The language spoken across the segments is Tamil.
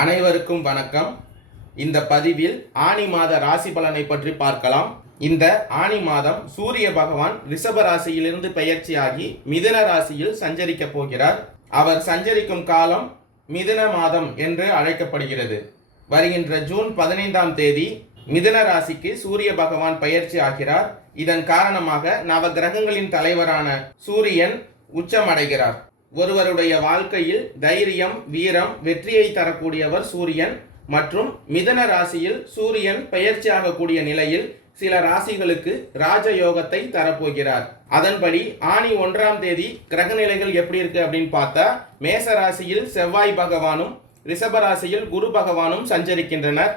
அனைவருக்கும் வணக்கம். இந்த பதிவில் ஆனி மாத ராசி பலனை பற்றி பார்க்கலாம். இந்த ஆனி மாதம் சூரிய பகவான் ரிஷப ராசியிலிருந்து பெயர்ச்சியாகி மிதுன ராசியில் சஞ்சரிக்க போகிறார். அவர் சஞ்சரிக்கும் காலம் மிதுன மாதம் என்று அழைக்கப்படுகிறது. வருகின்ற ஜூன் பதினைந்தாம் தேதி மிதுன ராசிக்கு சூரிய பகவான் பயிற்சி ஆகிறார். இதன் காரணமாக நவ கிரகங்களின் தலைவரான சூரியன் உச்சமடைகிறார். ஒருவருடைய வாழ்க்கையில் தைரியம் வீரம் வெற்றியை தரக்கூடியவர் சூரியன் மற்றும் மிதன ராசியில் சூரியன் பெயர்ச்சியாகக்கூடிய நிலையில் சில ராசிகளுக்கு ராஜயோகத்தை தரப்போகிறார். அதன்படி ஆணி ஒன்றாம் தேதி கிரகநிலைகள் எப்படி இருக்கு அப்படின்னு பார்த்தா மேச ராசியில் செவ்வாய் பகவானும் ரிஷப ராசியில் குரு பகவானும் சஞ்சரிக்கின்றனர்.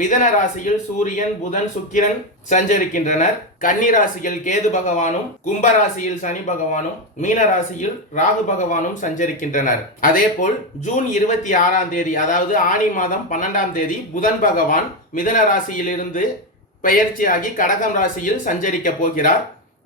மிதன ராசியில் சூரியன் புதன் சுக்கிரன் சஞ்சரிக்கின்றனர். கன்னி ராசியில் கேது பகவானும் கும்ப ராசியில் சனி பகவானும் மீன ராசியில் ராகு பகவானும் சஞ்சரிக்கின்றனர். அதேபோல் ஜூன் இருபத்தி ஆறாம் தேதி அதாவது ஆணி மாதம் பன்னெண்டாம் தேதி புதன் பகவான் மிதன ராசியிலிருந்து பெயர்ச்சியாகி கடகம் ராசியில் சஞ்சரிக்க போகிறார்.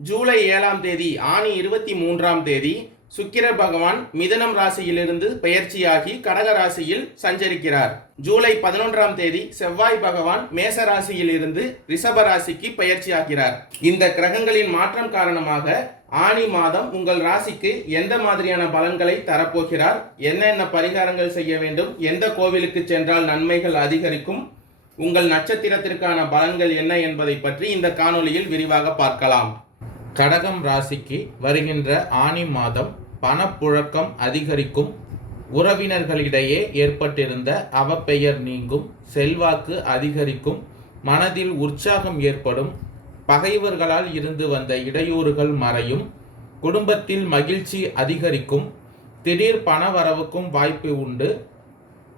ஜூலை ஏழாம் தேதி ஆணி இருபத்தி மூன்றாம் தேதி சுக்கிர பகவான் மிதனம் ராசியிலிருந்து பெயர்ச்சியாகி கடக ராசியில் சஞ்சரிக்கிறார். ஜூலை பதினொன்றாம் தேதி செவ்வாய் பகவான் மேச ராசியிலிருந்து ரிஷப ராசிக்கு பெயர்ச்சியாகிறார். இந்த கிரகங்களின் மாற்றம் காரணமாக ஆணி மாதம் உங்கள் ராசிக்கு எந்த மாதிரியான பலன்களை தரப்போகிறார்? என்னென்ன பரிகாரங்கள் செய்ய வேண்டும்? எந்த கோவிலுக்கு சென்றால் நன்மைகள் அதிகரிக்கும்? உங்கள் நட்சத்திரத்திற்கான பலன்கள் என்ன என்பதை பற்றி இந்த காணொலியில் விரிவாக பார்க்கலாம். கடகம் ராசிக்கு வருகின்ற ஆணி மாதம் பணப்புழக்கம் அதிகரிக்கும். உறவினர்களிடையே ஏற்பட்டிருந்த அவப்பெயர் நீங்கும். செல்வாக்கு அதிகரிக்கும். மனதில் உற்சாகம் ஏற்படும். பகைவர்களால் இருந்து வந்த இடையூறுகள் மறையும். குடும்பத்தில் மகிழ்ச்சி அதிகரிக்கும். திடீர் பண வரவுக்கும் வாய்ப்பு உண்டு.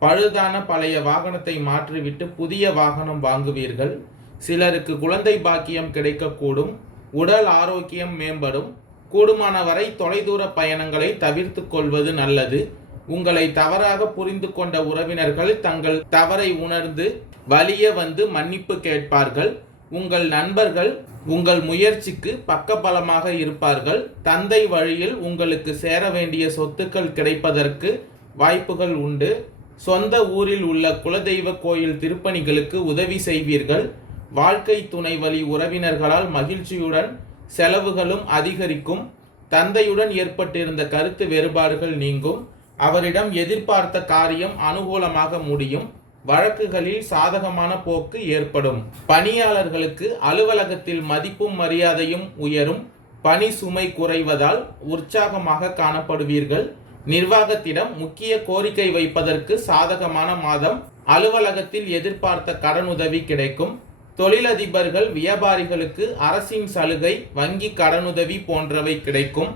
பழுதான பழைய வாகனத்தை மாற்றிவிட்டு புதிய வாகனம் வாங்குவீர்கள். சிலருக்கு குழந்தை பாக்கியம் கிடைக்கக்கூடும். உடல் ஆரோக்கியம் மேம்படும். கூடுமான வரை தொலைதூர பயணங்களை தவிர்த்து கொள்வது நல்லது. உங்களை தவறாக புரிந்து கொண்ட உறவினர்கள் தங்கள் தவறை உணர்ந்து வலிய வந்து மன்னிப்பு கேட்பார்கள். உங்கள் நண்பர்கள் உங்கள் முயற்சிக்கு பக்கபலமாக இருப்பார்கள். தந்தை வழியில் உங்களுக்கு சேர வேண்டிய சொத்துக்கள் கிடைப்பதற்கு வாய்ப்புகள் உண்டு. சொந்த ஊரில் உள்ள குலதெய்வ கோயில் திருப்பணிகளுக்கு உதவி செய்வீர்கள். வாழ்க்கை துணை வழி உறவினர்களால் மகிழ்ச்சியுடன் செலவுகளும் அதிகரிக்கும். தந்தையுடன் ஏற்பட்டிருந்த கருத்து வேறுபாடுகள் நீங்கும். அவரிடம் எதிர்பார்த்த காரியம் அனுகூலமாக முடியும். வழக்குகளில் சாதகமான போக்கு ஏற்படும். பணியாளர்களுக்கு அலுவலகத்தில் மதிப்பும் மரியாதையும் உயரும். பணி சுமை குறைவதால் உற்சாகமாக காணப்படுவீர்கள். நிர்வாகத்திடம் முக்கிய கோரிக்கை வைப்பதற்கு சாதகமான மாதம். அலுவலகத்தில் எதிர்பார்த்த கடனுதவி கிடைக்கும். தொழிலதிபர்கள் வியாபாரிகளுக்கு அரசின் சலுகை வங்கி கடனுதவி போன்றவை கிடைக்கும்.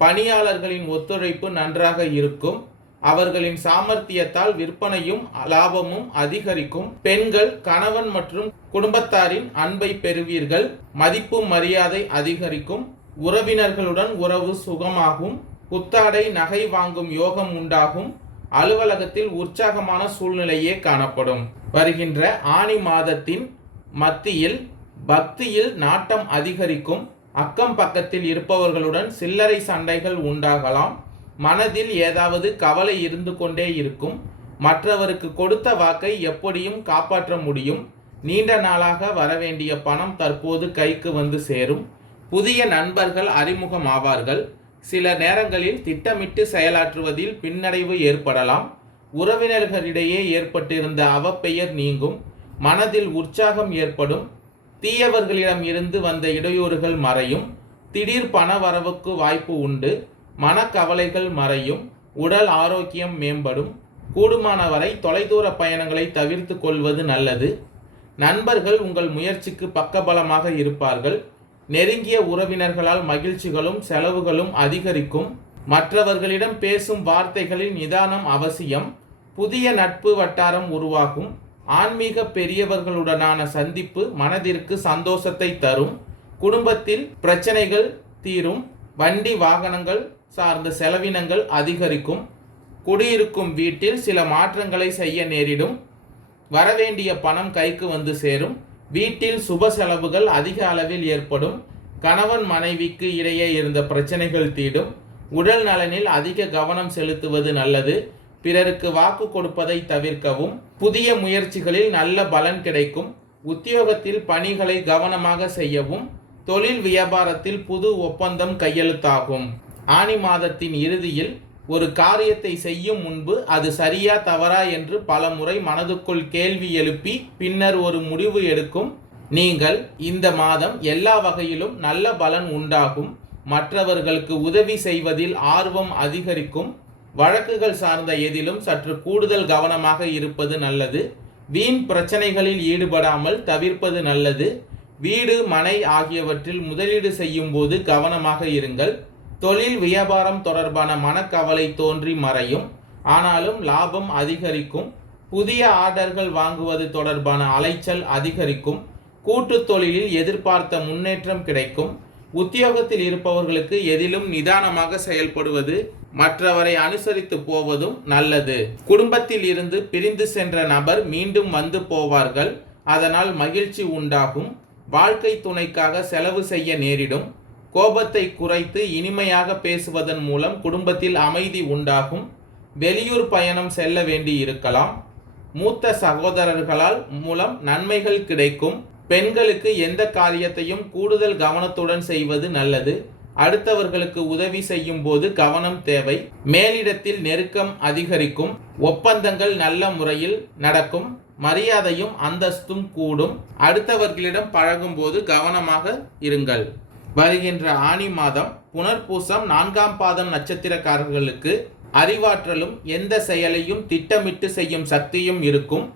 பணியாளர்களின் ஒத்துழைப்பு நன்றாக இருக்கும். அவர்களின் சாமர்த்தியத்தால் விற்பனையும் லாபமும் அதிகரிக்கும். பெண்கள் கணவன் மற்றும் குடும்பத்தாரின் அன்பை பெறுவீர்கள். மதிப்பு மரியாதை அதிகரிக்கும். உறவினர்களுடன் உறவு சுகமாகும். புத்தாடை நகை வாங்கும் யோகம் உண்டாகும். அலுவலகத்தில் உற்சாகமான சூழ்நிலையே காணப்படும். வருகின்ற ஆணி மாதத்தின் மத்தியில் பக்தியில் நாட்டம் அதிகரிக்கும் அக்கம் பக்கத்தில் இருப்பவர்களுடன் சில்லறை சண்டைகள் உண்டாகலாம் மனதில் ஏதாவது கவலை இருந்து கொண்டே இருக்கும் மற்றவருக்கு கொடுத்த வாக்கை எப்படியும் காப்பாற்ற முடியும் நீண்ட நாளாக வரவேண்டிய பணம் தற்போது கைக்கு வந்து சேரும் புதிய நண்பர்கள் அறிமுகமாவார்கள் சில நேரங்களில் திட்டமிட்டு செயலாற்றுவதில் பின்னடைவு ஏற்படலாம் உறவினர்களிடையே ஏற்பட்டிருந்த அவப்பெயர் நீங்கும் மனதில் உற்சாகம் ஏற்படும் தீயவர்களிடம் இருந்து வந்த இடையூறுகள் மறையும் திடீர் பண வரவுக்கு வாய்ப்பு உண்டு மனக்கவலைகள் மறையும் உடல் ஆரோக்கியம் மேம்படும் கூடுமான வரை தொலைதூர பயணங்களை தவிர்த்து கொள்வது நல்லது. நண்பர்கள் உங்கள் முயற்சிக்கு பக்கபலமாக இருப்பார்கள். நெருங்கிய உறவினர்களால் மகிழ்ச்சிகளும் செலவுகளும் அதிகரிக்கும். மற்றவர்களிடம் பேசும் வார்த்தைகளில் நிதானம் அவசியம். புதிய நட்பு வட்டாரம் உருவாகும். ஆன்மீக பெரியவர்களுடனான சந்திப்பு மனதிற்கு சந்தோஷத்தை தரும். குடும்பத்தில் பிரச்சனைகள் தீரும். வண்டி வாகனங்கள் சார்ந்த செலவினங்கள் அதிகரிக்கும். குடியிருக்கும் வீட்டில் சில மாற்றங்களை செய்ய நேரிடும். வரவேண்டிய பணம் கைக்கு வந்து சேரும். வீட்டில் சுப செலவுகள் அதிக அளவில் ஏற்படும். கணவன் மனைவிக்கு இடையே இருந்த பிரச்சனைகள் தீடும். உடல் நலனில் அதிக கவனம் செலுத்துவது நல்லது. பிறருக்கு வாக்கு கொடுப்பதை தவிர்க்கவும் புதிய முயற்சிகளில் நல்ல பலன் கிடைக்கும் உத்தியோகத்தில் பணிகளை கவனமாக செய்யவும் தொழில் வியாபாரத்தில் புது ஒப்பந்தம் கையெழுத்தாகும். ஆனி மாதத்தின் இறுதியில் ஒரு காரியத்தை செய்யும் முன்பு அது சரியா தவறா என்று பல முறை மனதுக்குள் கேள்வி எழுப்பி பின்னர் ஒரு முடிவு எடுக்கும். நீங்கள் இந்த மாதம் எல்லா வகையிலும் நல்ல பலன் உண்டாகும். மற்றவர்களுக்கு உதவி செய்வதில் ஆர்வம் அதிகரிக்கும். வழக்குகள் சார்ந்த எதிலும் சற்று கூடுதல் கவனமாக இருப்பது நல்லது. வீண் பிரச்சனைகளில் ஈடுபடாமல் தவிர்ப்பது நல்லது. வீடு மனை ஆகியவற்றில் முதலீடு செய்யும் போது கவனமாக இருங்கள். தொழில் வியாபாரம் தொடர்பான மனக்கவலை தோன்றி மறையும். ஆனாலும் லாபம் அதிகரிக்கும். புதிய ஆர்டர்கள் வாங்குவது தொடர்பான அலைச்சல் அதிகரிக்கும். கூட்டு தொழிலில் எதிர்பார்த்த முன்னேற்றம் கிடைக்கும். உத்தியோகத்தில் இருப்பவர்களுக்கு எதிலும் நிதானமாக செயல்படுவது மற்றவரை அனுசரித்து போவதும் நல்லது. குடும்பத்தில் இருந்து பிரிந்து சென்ற நபர் மீண்டும் வந்து போவார்கள். அதனால் மகிழ்ச்சி உண்டாகும். வாழ்க்கை துணைக்காக செலவு செய்ய நேரிடும். கோபத்தை குறைத்து இனிமையாக பேசுவதன் மூலம் குடும்பத்தில் அமைதி உண்டாகும். வெளியூர் பயணம் செல்ல வேண்டி இருக்கலாம். மூத்த சகோதரர்களால் மூலம் நன்மைகள் கிடைக்கும். பெண்களுக்கு எந்த காரியத்தையும் கூடுதல் கவனத்துடன் செய்வது நல்லது. அடுத்தவர்களுக்கு உதவி செய்யும் போது கவனம் தேவை. மேலிடத்தில் நெருக்கம் அதிகரிக்கும். ஒப்பந்தங்கள் நல்ல முறையில் நடக்கும். மரியாதையும் அந்தஸ்தும் கூடும். அடுத்தவர்களிடம் பழகும்போது கவனமாக இருங்கள். வருகின்ற ஆனி மாதம் புனர்பூசம் நான்காம் பாதம் நட்சத்திரக்காரர்களுக்கு அறிவாற்றலும் எந்த செயலையும் திட்டமிட்டு செய்யும் சக்தியும் இருக்கும்.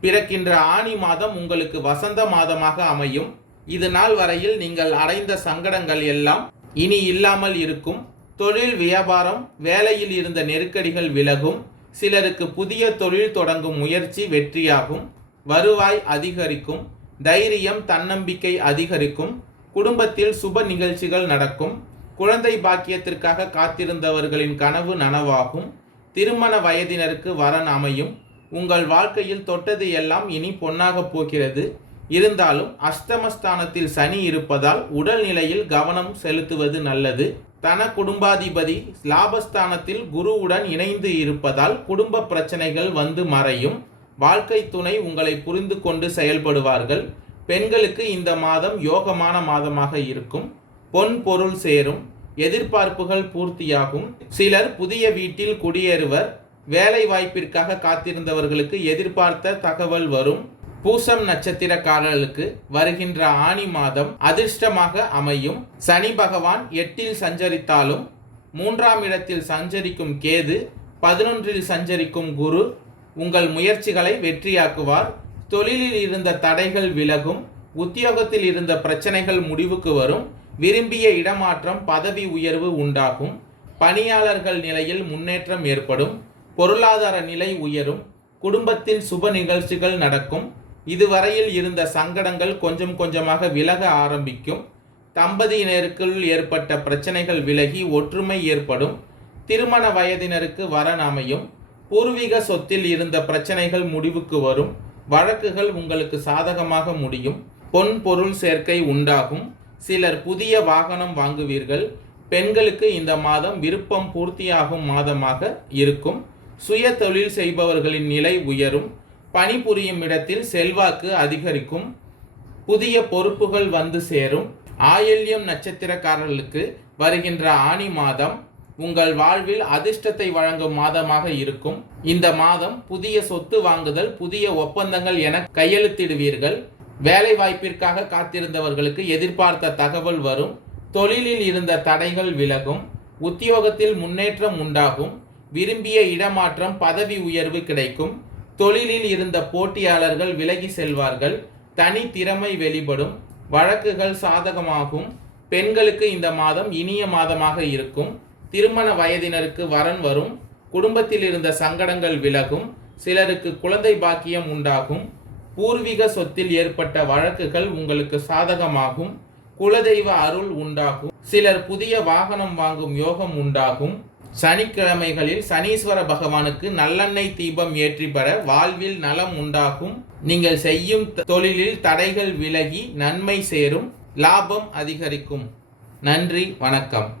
பிறக்கின்ற ஆனி மாதம் உங்களுக்கு வசந்த மாதமாக அமையும். இது நாள் வரையில் நீங்கள் அடைந்த சங்கடங்கள் எல்லாம் இனி இல்லாமல் இருக்கும். தொழில் வியாபாரம் வேலையில் இருந்த நெருக்கடிகள் விலகும். சிலருக்கு புதிய தொழில் தொடங்கும் முயற்சி வெற்றியாகும். வருவாய் அதிகரிக்கும். தைரியம் தன்னம்பிக்கை அதிகரிக்கும். குடும்பத்தில் சுப நிகழ்ச்சிகள் நடக்கும். குழந்தை பாக்கியத்திற்காக காத்திருந்தவர்களின் கனவு நனவாகும். திருமண வயதினருக்கு வரன் அமையும். உங்கள் வாழ்க்கையில் தொட்டது எல்லாம் இனி பொன்னாகப் போகிறது. இருந்தாலும் அஷ்டமஸ்தானத்தில் சனி இருப்பதால் உடல்நிலையில் கவனம் செலுத்துவது நல்லது. தன குடும்பாதிபதி லாபஸ்தானத்தில் குருவுடன் இணைந்து இருப்பதால் குடும்ப பிரச்சனைகள் வந்து மறையும். வாழ்க்கை துணை உங்களை புரிந்து கொண்டு செயல்படுவார்கள். பெண்களுக்கு இந்த மாதம் யோகமான மாதமாக இருக்கும். பொன் பொருள் சேரும். எதிர்பார்ப்புகள் பூர்த்தியாகும். சிலர் புதிய வீட்டில் குடியேறுவர். வேலை வாய்ப்பிற்காக காத்திருந்தவர்களுக்கு எதிர்பார்த்த தகவல் வரும். பூசம் நட்சத்திரக்காரர்களுக்கு வருகின்ற ஆணி மாதம் அதிர்ஷ்டமாக அமையும். சனி பகவான் எட்டில் சஞ்சரித்தாலும் மூன்றாம் இடத்தில் சஞ்சரிக்கும் கேது பதினொன்றில் சஞ்சரிக்கும் குரு உங்கள் முயற்சிகளை வெற்றியாக்குவார். தொழிலில் இருந்த தடைகள் விலகும். உத்தியோகத்தில் இருந்த பிரச்சனைகள் முடிவுக்கு வரும். விரும்பிய இடமாற்றம் பதவி உயர்வு உண்டாகும். பணியாளர்கள் நிலையில் முன்னேற்றம் ஏற்படும். பொருளாதார நிலை உயரும். குடும்பத்தில் சுப நிகழ்ச்சிகள் நடக்கும். இதுவரையில் இருந்த சங்கடங்கள் கொஞ்சம் கொஞ்சமாக விலக ஆரம்பிக்கும். தம்பதியினருக்குள் ஏற்பட்ட பிரச்சனைகள் விலகி ஒற்றுமை ஏற்படும். திருமண வயதினருக்கு வரன் அமையும். பூர்வீக சொத்தில் இருந்த பிரச்சனைகள் முடிவுக்கு வரும். வழக்குகள் உங்களுக்கு சாதகமாக முடியும். பொன் பொருள் சேர்க்கை உண்டாகும். சிலர் புதிய வாகனம் வாங்குவீர்கள். பெண்களுக்கு இந்த மாதம் விருப்பம் பூர்த்தியாகும் மாதமாக இருக்கும். சுய தொழில் செய்பவர்களின் நிலை உயரும். பணிபுரியும் இடத்தில் செல்வாக்கு அதிகரிக்கும். புதிய பொறுப்புகள் வந்து சேரும். ஆயில்யம் நட்சத்திரக்காரர்களுக்கு வருகின்ற ஆணி மாதம் உங்கள் வாழ்வில் அதிர்ஷ்டத்தை வழங்கும் மாதமாக இருக்கும். இந்த மாதம் புதிய சொத்து வாங்குதல் புதிய ஒப்பந்தங்கள் என கையெழுத்திடுவீர்கள். வேலை வாய்ப்பிற்காக காத்திருந்தவர்களுக்கு எதிர்பார்த்த தகவல் வரும். தொழிலில் இருந்த தடைகள் விலகும். உத்தியோகத்தில் முன்னேற்றம் உண்டாகும். விரும்பிய இடமாற்றம் பதவி உயர்வு கிடைக்கும். தொழிலில் இருந்த போட்டியாளர்கள் விலகி செல்வார்கள். தனி திறமை வெளிப்படும். வழக்குகள் சாதகமாகும். பெண்களுக்கு இந்த மாதம் இனிய மாதமாக இருக்கும். திருமண வயதினருக்கு வரன் வரும். குடும்பத்தில் இருந்த சங்கடங்கள் விலகும். சிலருக்கு குழந்தை பாக்கியம் உண்டாகும். பூர்வீக சொத்தில் ஏற்பட்ட வழக்குகள் உங்களுக்கு சாதகமாகும். குலதெய்வ அருள் உண்டாகும். சிலர் புதிய வாகனம் வாங்கும் யோகம் உண்டாகும். சனிக்கிழமைகளில் சனீஸ்வர பகவானுக்கு நல்லெண்ணெய் தீபம் ஏற்றி பெற வாழ்வில் நலம் உண்டாகும். நீங்கள் செய்யும் தொழிலில் தடைகள் விலகி நன்மை சேரும். லாபம் அதிகரிக்கும். நன்றி வணக்கம்.